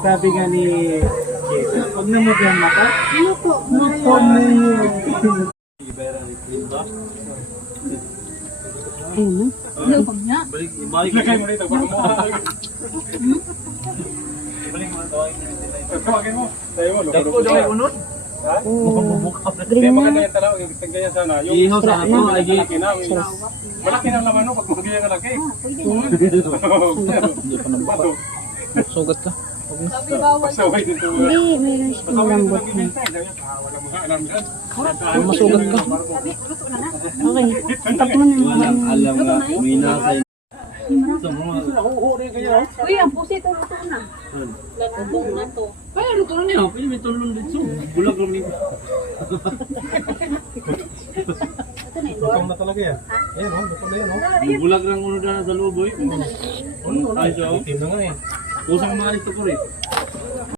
Sabi nga ni huwag na mo kayang mata. Luto. Luto na yun. Ayun na. Luto niya. Balik mo dito. Tawagin mo. Tayo mo. Dako daw ay unod. Oo. Hindi Green maganda na. yung talaw. Yung ganyan sana. Yung Ihaw sa ako ay malaki na. Malaki na laman no. Pag magiging malaki. hindi pa nababa. Sugat ka. Pasaway dito. Hindi, mayroon siyang malambot na. Wala mga alam dyan. Masugat ka. Okay. Tap mo na. Alam nga, may nasa Uy, ang pusi ito luto na. Lalubong na to. kaya luto na niya. Pwede may tulong dito. Bulag lang nito. Lutong na talaga yan. Ayan o. Lutong na yan o. Bulag lang uno na sa loob. Ay, so. Itim na nga eh. Kusang maalis ka po rin.